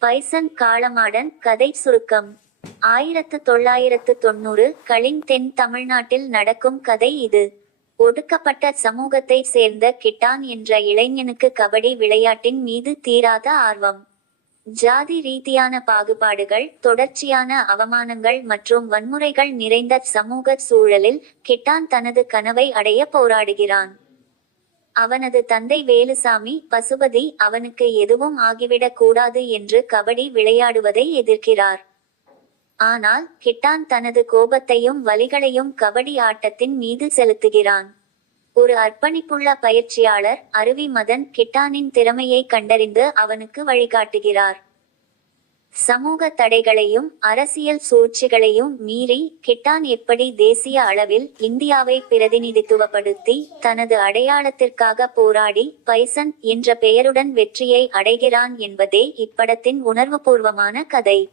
Bison Kaalamaadan கதை சுருக்கம். 1990களின் தென் தமிழ்நாட்டில் நடக்கும் கதை இது. ஒடுக்கப்பட்ட சமூகத்தை சேர்ந்த கிட்டான் என்ற இளைஞனுக்கு கபடி விளையாட்டின் மீது தீராத ஆர்வம். ஜாதி ரீதியான பாகுபாடுகள், தொடர்ச்சியான அவமானங்கள் மற்றும் வன்முறைகள் நிறைந்த சமூக சூழலில் கிட்டான் தனது கனவை அடைய போராடுகிறான். அவனது தந்தை வேலுசாமி பசுபதி அவனுக்கு எதுவும் ஆகிவிடக் கூடாது என்று கபடி விளையாடுவதை எதிர்க்கிறார். ஆனால் கிட்டான் தனது கோபத்தையும் வலிகளையும் கபடி ஆட்டத்தின் மீது செலுத்துகிறான். ஒரு அர்ப்பணிப்புள்ள பயிற்சியாளர் அருவி மதன் கிட்டானின் திறமையை கண்டறிந்து அவனுக்கு வழிகாட்டுகிறார். சமூக தடைகளையும் அரசியல் சூழ்ச்சிகளையும் மீறி கிட்டான் எப்படி தேசிய அளவில் இந்தியாவை பிரதிநிதித்துவப்படுத்தி தனது அடையாளத்திற்காக போராடி பைசன் என்ற பெயருடன் வெற்றியை அடைகிறான் என்பதே இப்படத்தின் உணர்வுபூர்வமான கதை.